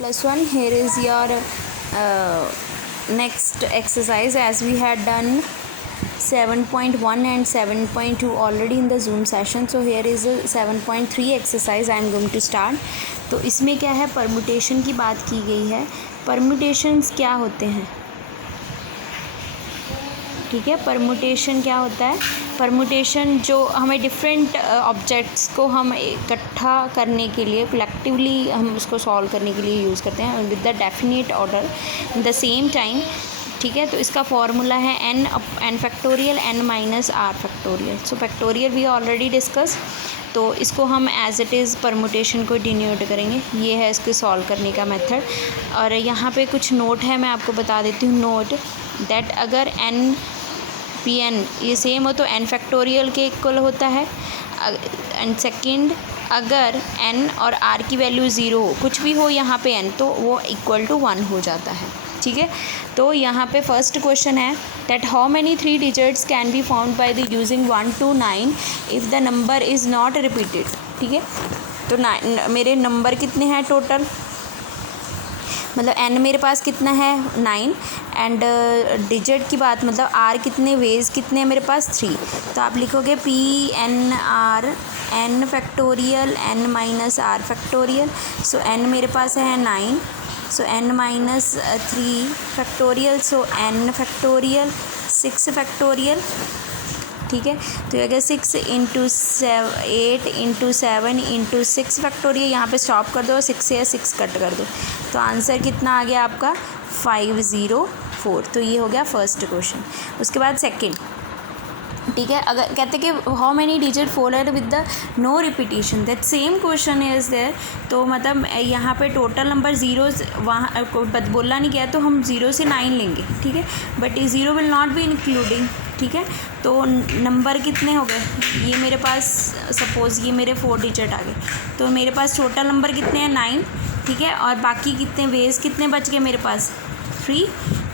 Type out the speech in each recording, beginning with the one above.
+1. Here is your next exercise, as we had done 7.1 and 7.2 already in the Zoom session. So here is a 7.3 exercise I am going to start. तो इसमें क्या है, permutation की बात की गई है. परम्यूटेशंस क्या होते हैं, ठीक है. परम्यूटेशन क्या होता है, परम्यूटेशन जो हमें डिफरेंट ऑब्जेक्ट्स को हम इकट्ठा करने के लिए, कलेक्टिवली हम उसको सॉल्व करने के लिए यूज़ करते हैं with the definite order in the same time, ठीक है. तो इसका फॉर्मूला है n factorial n minus r factorial. So factorial we already discuss. तो इसको हम एज इट इज़ परम्यूटेशन को डिनोट करेंगे. ये है इसको सॉल्व करने का मेथड. और यहाँ पे कुछ नोट है, मैं आपको बता देती हूँ. नोट दैट अगर n Pn ये सेम हो तो n फैक्टोरियल के इक्वल होता है. एंड सेकंड, अगर n और r की वैल्यू 0 हो, कुछ भी हो यहाँ पे n, तो वो इक्वल टू 1 हो जाता है, ठीक है. तो यहाँ पे फर्स्ट क्वेश्चन है that how many 3 digits can be found by the using 1 to 9 if the number is not repeated, ठीक है. तो मेरे नंबर कितने हैं टोटल, मतलब n मेरे पास कितना है 9. एंड डिजिट की बात, मतलब r कितने, वेज कितने हैं मेरे पास 3. तो आप लिखोगे P(n)r n factorial n minus r factorial. So n मेरे पास है 9, सो n minus 3 factorial, so n factorial 6 factorial, ठीक है. तो अगर 6 इंटू 8 इंटू 7 इंटू 6 फैक्टोरियल, यहाँ पे स्टॉप कर दो, 6 से 6 कट कर दो. तो आंसर कितना आ गया आपका 504. तो ये हो गया फर्स्ट क्वेश्चन. उसके बाद सेकंड, ठीक है. अगर कहते कि how many digit followed with the no repetition, that same question is there. तो मतलब यहाँ पे टोटल नंबर ज़ीरोज़ वहाँ बोलना नहीं गया, तो हम 0 से 9 लेंगे, ठीक है. But 0 will not be including, ठीक है. तो नंबर कितने हो गए, ये मेरे पास सपोज़ ये मेरे 4 डिजिट आ गए. तो मेरे पास टोटल नंबर कितने हैं 9, ठीक है. और बाकी कितने वेज कितने बच गए मेरे पास 3.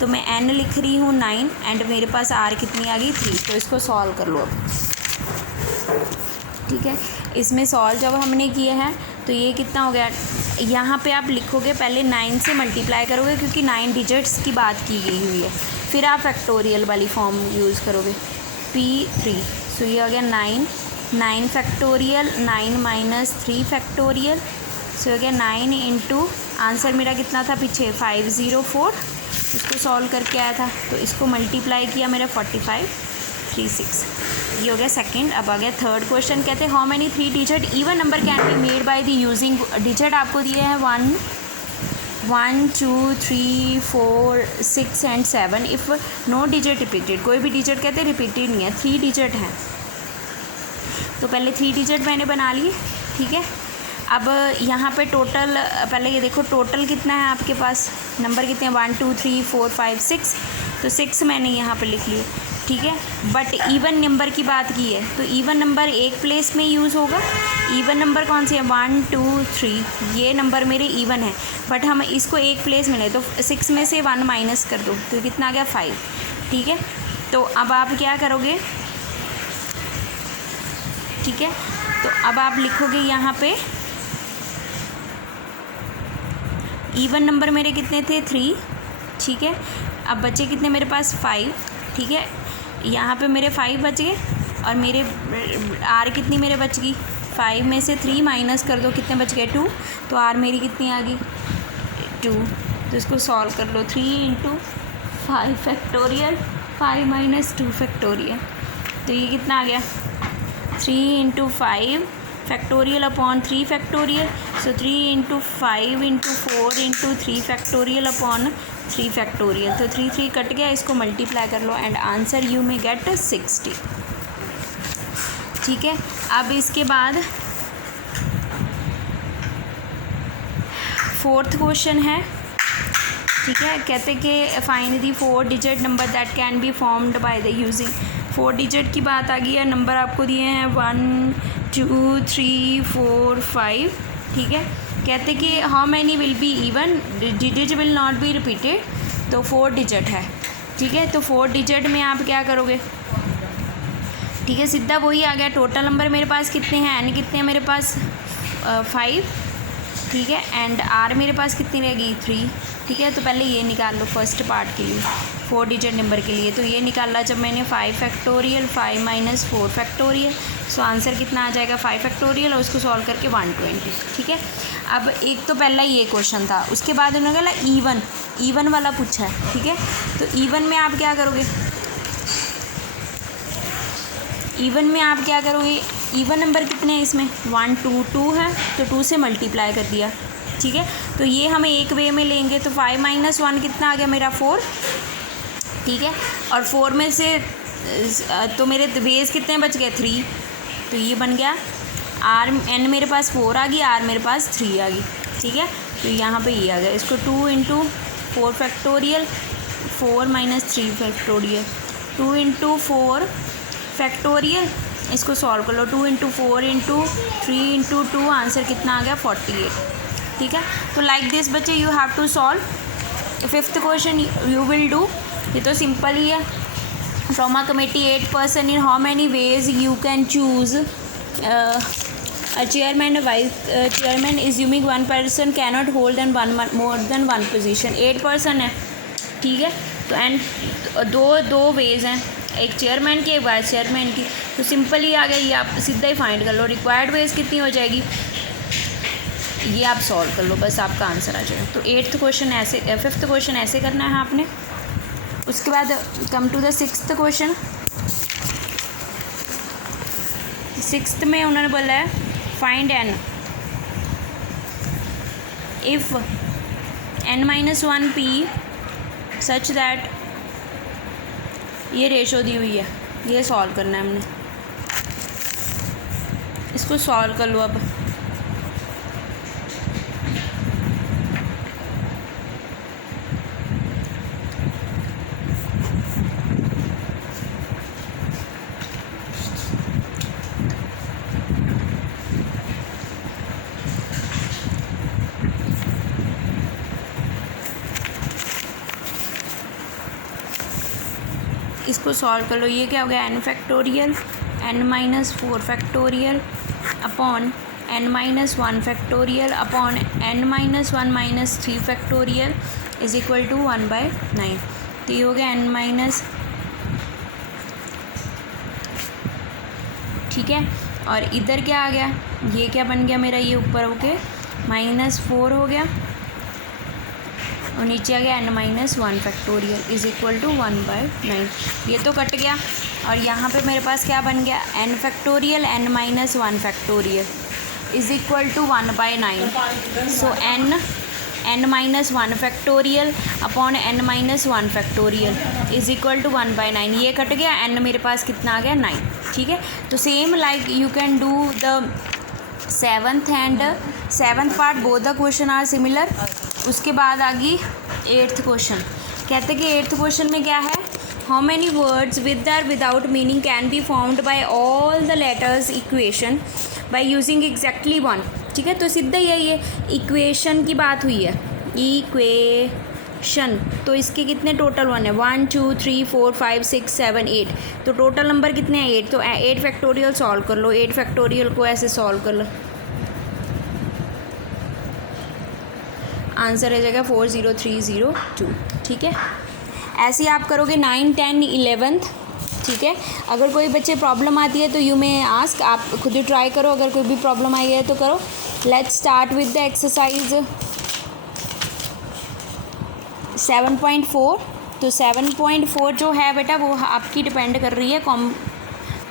तो मैं n लिख रही हूँ 9 एंड मेरे पास r कितनी आ गई 3. तो इसको सॉल्व कर लो अब, ठीक है. इसमें सॉल्व जब हमने किए हैं तो ये कितना हो गया, यहाँ पे आप लिखोगे पहले 9 से मल्टीप्लाई करोगे, क्योंकि 9 डिजिट्स की बात की गई हुई है. फिर आप फैक्टोरियल वाली फॉर्म यूज़ करोगे P3. सो ये हो गया 9 फैक्टोरियल 9 माइनस 3 फैक्टोरियल. सो हो गया 9 इंटू, आंसर मेरा कितना था पीछे 504. इसको सॉल्व करके आया था, तो इसको मल्टीप्लाई किया मेरा 4536. ये हो गया सेकंड. अब आ गया थर्ड क्वेश्चन. कहते हैं how many 3 digit even number can be made by the using, digit आपको दिए हैं 1 2 3 4 6 and 7. If no digit repeated, कोई भी डिजिट कहते हैं रिपीटेड नहीं है, 3 डिजिट हैं. तो पहले 3 डिजिट मैंने बना लिए, ठीक है. अब यहाँ पे टोटल, पहले ये देखो टोटल कितना है आपके पास, नंबर कितने हैं 1 2 3 4 5 6. तो 6 मैंने यहाँ पे लिख लिए, ठीक है. बट इवन नंबर की बात की है, तो इवन नंबर एक प्लेस में यूज़ होगा. इवन नंबर कौन से है 1 2 3, ये नंबर मेरे इवन है. बट हम इसको एक प्लेस में लें, तो 6 में से 1 माइनस कर दो, तो कितना आ गया 5, ठीक है. तो अब आप क्या करोगे, ठीक है. तो अब आप लिखोगे यहाँ पे इवन नंबर मेरे कितने थे 3, ठीक है. अब बचे कितने मेरे पास 5, ठीक है. यहाँ पे मेरे 5 बच गए, और मेरे r कितनी मेरे बच गई 5 में से 3 माइनस कर दो, कितने बच गए 2. तो r मेरी कितनी आ गई 2. तो इसको सॉल्व कर लो 3 इंटू 5 फैक्टोरियल 5 माइनस 2 फैक्टोरियल. तो ये कितना आ गया 3 इंटू 5 फैक्टोरियल अपॉन 3 फैक्टोरियल. सो 3 into 5 into 4 into 3 factorial upon 3 factorial. तो 3 3 कट गया, इसको मल्टीप्लाई कर लो एंड आंसर यू में गेट 60, ठीक है. अब इसके बाद फोर्थ क्वेश्चन है, ठीक है. कहते कि find the 4 digit number that can be formed by the using. 4 digit की बात आ गई है. नंबर आपको दिए हैं 1 2 3 4 5, ठीक है. कहते कि how many will be even, digit will not be repeated. तो 4 डिजिट है, ठीक है. तो 4 डिजिट में आप क्या करोगे, ठीक है. सीधा वही आ गया. टोटल नंबर मेरे पास कितने हैं, n कितने हैं मेरे पास 5, ठीक है, एंड आर मेरे पास कितनी रहेगी 3, ठीक है। तो पहले ये निकाल लो फर्स्ट पार्ट के लिए, 4 डिजिट नंबर के लिए। तो ये निकाला जब मैंने 5 factorial, 5 minus 4 factorial, so answer कितना आ जाएगा 5 फैक्टोरियल, और उसको सॉल्व करके 120, ठीक है। अब एक तो पहला ये क्वेश्चन था, उसके बाद उन्होंने बोला ईवन वाला पूछा है, ठीक है। तो ईवन में आप क्या करोगे, ईवन में आप क्या करोगे, ईवन नंबर कितने हैं इसमें 1 2 2 है, तो 2 से मल्टीप्लाई कर दिया, ठीक है। तो ये हम एक वे में लेंगे, तो 5 माइनस 1 कितना आ गया मेरा 4, ठीक है। और 4 में से तो मेरे वेज कितने बच गए 3, तो ये बन गया आर एन मेरे पास 4 आ गई, आर मेरे पास 3 आ गई, ठीक है। तो यहाँ पे ये आ गया, इसको 2 into 4 factorial, 4 minus 3 factorial, 2 into 4 factorial, इसको सॉल्व कर लो, 2 इंटू 4 इंटू 3 इंटू 2, आंसर कितना आ गया 48, ठीक है। तो लाइक दिस बच्चे you have to solve. Fifth question you will do, ये तो सिंपल ही है। From a committee 8 person, in how many ways you can choose a chairman a vice chairman, assuming one person cannot hold and more than one position। 8 person है, ठीक है। तो and दो veg हैं, एक चेयरमैन की एक वाइस चेयरमैन की। तो सिंपल ही आ गया, ये आप सीधा ही फाइंड कर लो, रिक्वायर्ड वेज कितनी हो जाएगी, ये आप सॉल्व कर लो, बस आपका आंसर आ जाएगा। तो फिफ्थ क्वेश्चन ऐसे करना है आपने। उसके बाद come to the sixth question. Sixth में उन्होंने बोला है find n if n minus 1 p such that, ये रेशो दी हुई है, ये सॉल्व करना है हमने, इसको सॉल्व कर लो अब। इसको सॉल्व कर लो, ये क्या हो गया n factorial, n minus 4 factorial upon n minus 1 factorial upon n minus 1 minus 3 factorial is equal to 1/9। तो ये हो गया n माइनस, ठीक है। और इधर क्या आ गया, ये क्या बन गया मेरा, ये ऊपर होके -4 हो गया, और नीचे आ गया n minus 1 factorial is equal to 1/9। ये तो कट गया, और यहाँ पे मेरे पास क्या बन गया, n factorial n minus 1 factorial is equal to 1/9। So n minus 1 factorial upon n minus 1 factorial is equal to 1/9। ये कट गया, n मेरे पास कितना आ गया 9, ठीक है। तो same like you can do the seventh part, both the question are similar. उसके बाद आ गई 8th क्वेश्चन। कहते कि 8th क्वेश्चन में क्या है, हाउ मैनी वर्ड्स विद और without meaning can be found by all the letters equation by using exactly 1, ठीक है। तो सीधा ये इक्वेशन की बात हुई है, इक्वेशन। तो इसके कितने टोटल 1 है, 1 2 3 4 5 6 7 8। तो टोटल नंबर कितने हैं 8। तो 8 फैक्टोरियल सॉल्व कर लो, 8 फैक्टोरियल को ऐसे सॉल्व कर लो, आंसर आ जाएगा 40302, ठीक है। ऐसे आप करोगे 9 10 11th, ठीक है। अगर कोई बच्चे प्रॉब्लम आती है तो यू में आस्क, आप खुद ही ट्राई करो, अगर कोई भी प्रॉब्लम आई है तो करो। Let's start with the exercise 7.4। तो 7.4 जो है बेटा वो आपकी डिपेंड कर रही है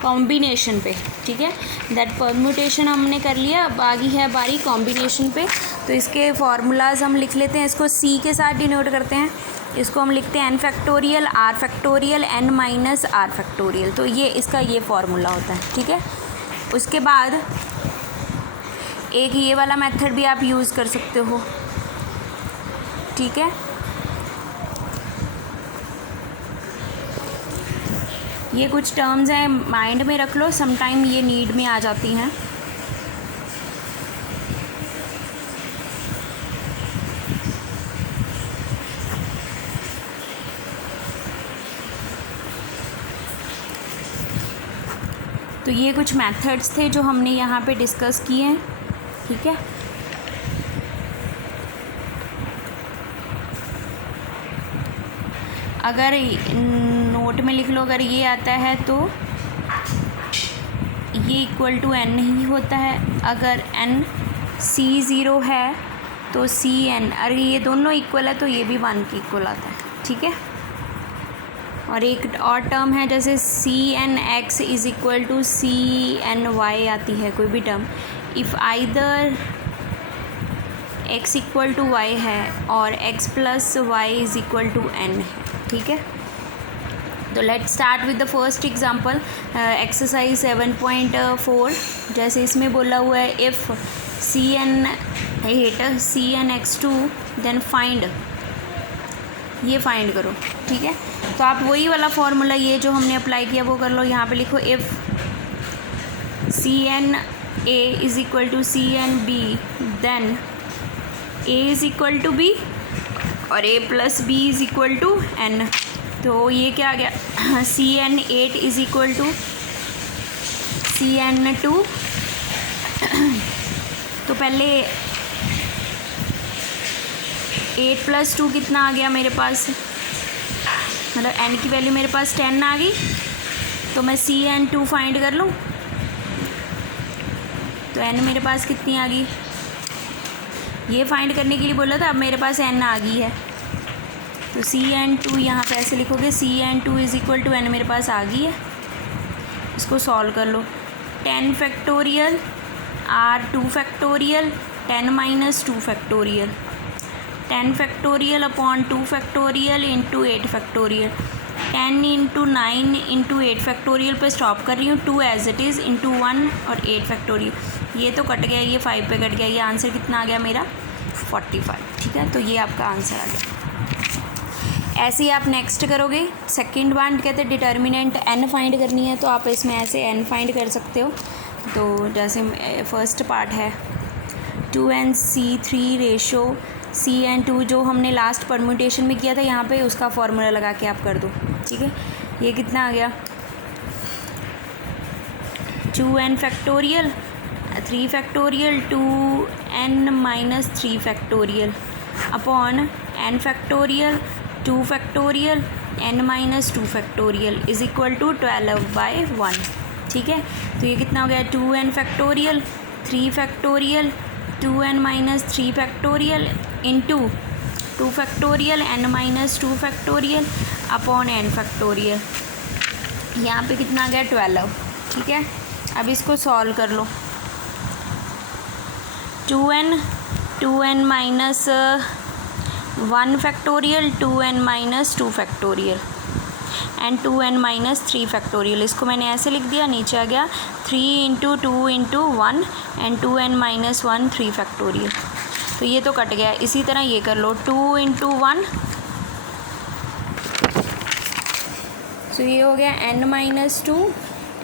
कॉम्बिनेशन पे, ठीक है। दैट परम्यूटेशन हमने कर लिया, अब आगे है बारी कॉम्बिनेशन पे। तो इसके फार्मूलाज हम लिख लेते हैं, इसको सी के साथ डिनोट करते हैं, इसको हम लिखते हैं n factorial r factorial n minus r factorial. तो ये इसका ये फार्मूला होता है, ठीक है। उसके बाद एक ये वाला मेथड भी आप यूज़ कर सकते हो, ठीक है। ये कुछ टर्म्स हैं, माइंड में रख लो, समटाइम ये नीड में आ जाती हैं। तो ये कुछ मेथड्स थे जो हमने यहाँ पे डिस्कस किए हैं, ठीक है। अगर नोट में लिख लो, अगर ये आता है तो ये इक्वल टू n ही होता है। अगर n C0 है तो Cn, अगर ये दोनों इक्वल है तो ये भी 1 के इक्वल आता है, ठीक है। और एक और टर्म है जैसे Cnx is equal to Cny आती है कोई भी term, if either x equal to y है और x plus y is equal to n है, ठीक है। तो let start with the first example, exercise 7.4। जैसे इसमें बोला हुआ है इफ़ Cnx2 देन फाइंड, ये फाइंड करो, ठीक है। तो आप वही वाला फॉर्मूला ये जो हमने अप्लाई किया वो कर लो। यहाँ पे लिखो if Cna is equal to Cnb then a is equal to b और a plus b is equal to n। तो ये क्या आ गया, Cn8 is equal to Cn2। तो पहले 8 प्लस 2 कितना आ गया मेरे पास, मतलब n की वैल्यू मेरे पास 10 आ गई। तो मैं Cn2 फाइंड कर लूँ, तो n मेरे पास कितनी आ गई, ये फाइंड करने के लिए बोला था, अब मेरे पास n आ गई है। तो Cn2 यहाँ पे ऐसे लिखोगे, Cn2 is equal to n मेरे पास आ गई है। इसको सॉल्व कर लो, 10 factorial R2 factorial 10 minus 2 factorial, 10 factorial upon 2 factorial into 8 factorial, 10 into 9 into 8 factorial पे स्टॉप कर रही हूँ, 2 एज इट इज़ इंटू 1 और 8 फैक्टोरियल। ये तो कट गया, ये 5 पे कट गया, ये आंसर कितना आ गया मेरा 45, ठीक है। तो ये आपका आंसर आ गया। ऐसे ही आप नेक्स्ट करोगे, सेकंड वन कहते हैं डिटर्मिनेंट n फाइंड करनी है, तो आप इसमें ऐसे n फाइंड कर सकते हो। तो जैसे फर्स्ट पार्ट है 2nC3 रेशो Cn2, जो हमने लास्ट परम्यूटेशन में किया था, यहाँ पे उसका फॉर्मूला लगा के आप कर दो, ठीक है। ये कितना आ गया 2n factorial 3 factorial 2n minus 3 factorial upon n factorial 2 factorial n minus 2 factorial is equal to 12/1, ठीक है। तो ये कितना हो गया 2n factorial 3 factorial 2n minus 3 factorial into 2 factorial n minus 2 factorial upon n factorial, यहाँ पे कितना आ गया 12, ठीक है। अब इसको सॉल्व कर लो, 2n minus 1 factorial 2n minus 2 factorial and 2n minus 3 factorial, इसको मैंने ऐसे लिख दिया, नीचे आ गया 3 into 2 into 1 and 2n minus 1 3 factorial. तो ये तो कट गया, इसी तरह ये कर लो 2 इंटू 1, तो ये हो गया n minus 2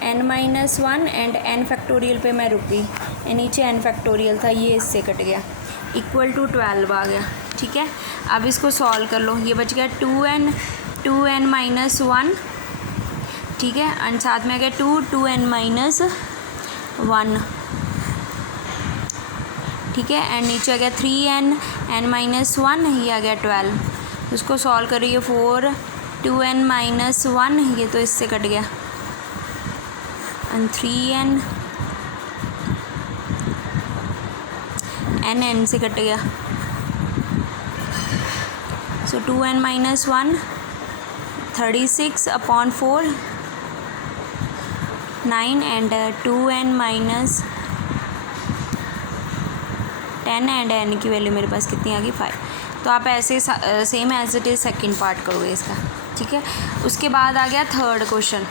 n minus 1 and n factorial पे मैं रुक गई, नीचे n फैक्टोरियल था, ये इससे कट गया, इक्वल टू 12 आ गया, ठीक है। अब इसको सॉल्व कर लो, ये बच गया 2n माइनस 1, ठीक है, एंड साथ में आ गया 2n माइनस 1, ठीक है, एंड नीचे आ गया 3n माइनस 1, ये आ गया 12। उसको सॉल्व कर रही है 4 2n माइनस 1, ये तो इससे कट गया, एंड 3n n से कट गया, so 2n minus 1 36 upon 4 9 and 2n minus 10 and n की वैल्यू मेरे पास कितनी आ गई 5। तो आप ऐसे same as it is second part करोगे इसका, ठीक है। उसके बाद आ गया थर्ड क्वेश्चन।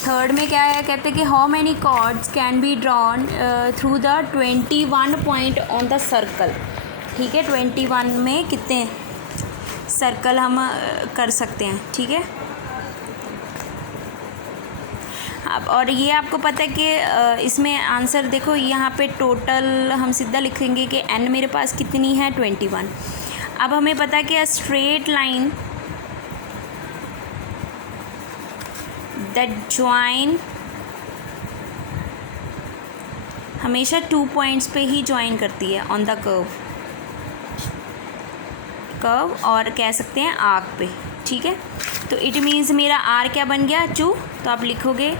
थर्ड में क्या है, कहते हैं कि how many chords can be drawn through the 21 point on the circle, ठीक है। 21 में कितने सर्कल हम कर सकते हैं, ठीक है। अब और ये आपको पता है कि इसमें आंसर देखो, यहाँ पे टोटल हम सीधा लिखेंगे कि n मेरे पास कितनी है 21। अब हमें पता है कि a straight line that join हमेशा 2 पॉइंट्स पे ही ज्वाइन करती है ऑन द कर्व, कर्व और कह सकते हैं आर्क पे, ठीक है। तो इट मीन्स मेरा आर क्या बन गया 2, तो आप लिखोगे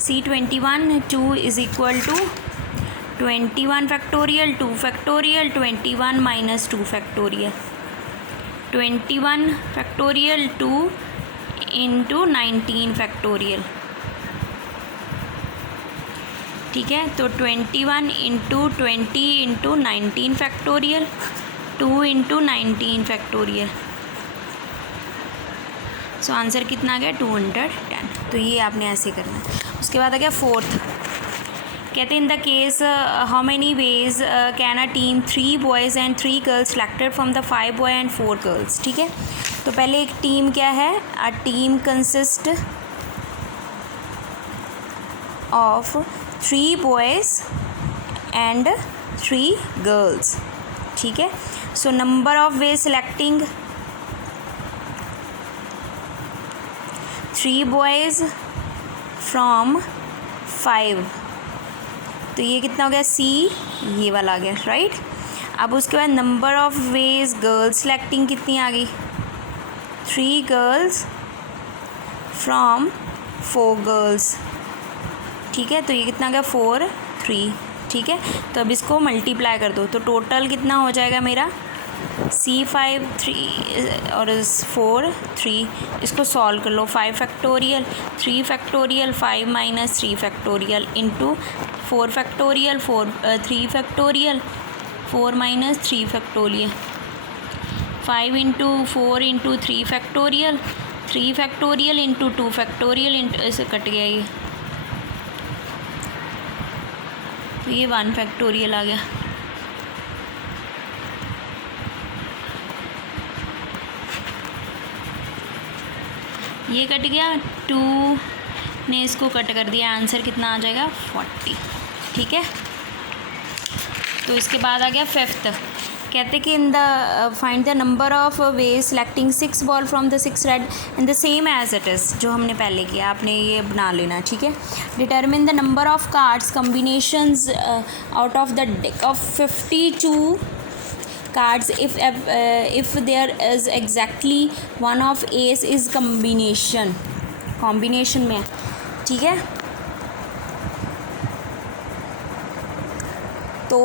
C21 2 is equal to 21 factorial 2 factorial 21 minus 2 factorial 21 factorial 2 into 19 factorial, ठीक है। तो 21 into 20 into 19 factorial 2 into 19 factorial, so answer कितना आ गया 210। तो ये आपने ऐसे करना है। उसके बाद आ गया फोर्थ, कहते हैं in the case how many veg can a team 3 boys and 3 girls selected from the 5 boy and 4 girls, ठीक है। तो पहले एक टीम क्या है, a team consist of 3 boys and 3 girls, ठीक है। So number of way selecting 3 boys from 5, तो ये कितना हो गया C, ये वाला आ गया, राइट। अब उसके बाद number of ways girls selecting कितनी आ गई, 3 गर्ल्स फ्रॉम 4 गर्ल्स, ठीक है। तो ये कितना आ गया 4 3, ठीक है। तो अब इसको मल्टीप्लाई कर दो, तो टोटल कितना हो जाएगा मेरा C5 3 और 4 3, इसको सॉल्व कर लो। 5 factorial 3 factorial 5 minus 3 factorial into 4 factorial 3 factorial 4 minus 3 factorial 5 into 4 into 3 factorial 3 factorial into 2 factorial into, ऐसे कट गया ये, तो ये 1 फैक्टोरियल आ गया। ये कट गया, 2 ने इसको कट कर दिया, आंसर कितना आ जाएगा 40, ठीक है। तो इसके बाद आ गया फिफ्थ, कहते कि in the find the number of way selecting 6 ball from the 6 red in the same as it is, जो हमने पहले किया आपने ये बना लेना, ठीक है। Determine the number of cards combinations out of the deck of 52 cards if there is exactly one of ace is combination में, ठीक है। तो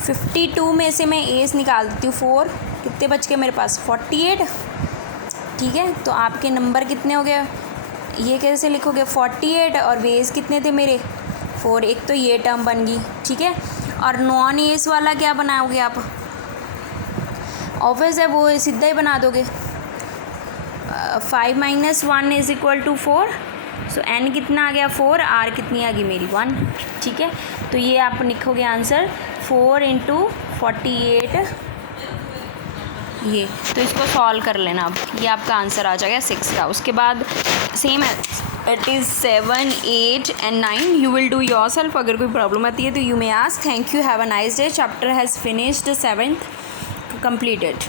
52 में से मैं एस निकाल देती हूँ 4, कितने बच गए मेरे पास 48, ठीक है। तो आपके नंबर कितने हो गए, ये कैसे लिखोगे 48 और वेज कितने थे मेरे 4, एक तो ये टर्म बन गई, ठीक है। और नॉन एस वाला क्या बनाओगे आप, ऑब्वियस है वो सीधा ही बना दोगे, 5 minus 1 is equal to 4, so n कितना आ गया 4, r कितनी आ गई मेरी 1, ठीक है। तो ये आप लिखोगे आंसर 4 इंटू 48, ये तो इसको सॉल्व कर लेना, अब ये आपका आंसर आ जाएगा 6 का। उसके बाद same it is 7 8 and 9 you will do your self, अगर कोई प्रॉब्लम आती है तो you may ask. Thank you, have a nice day. Chapter has finished 7th, completed।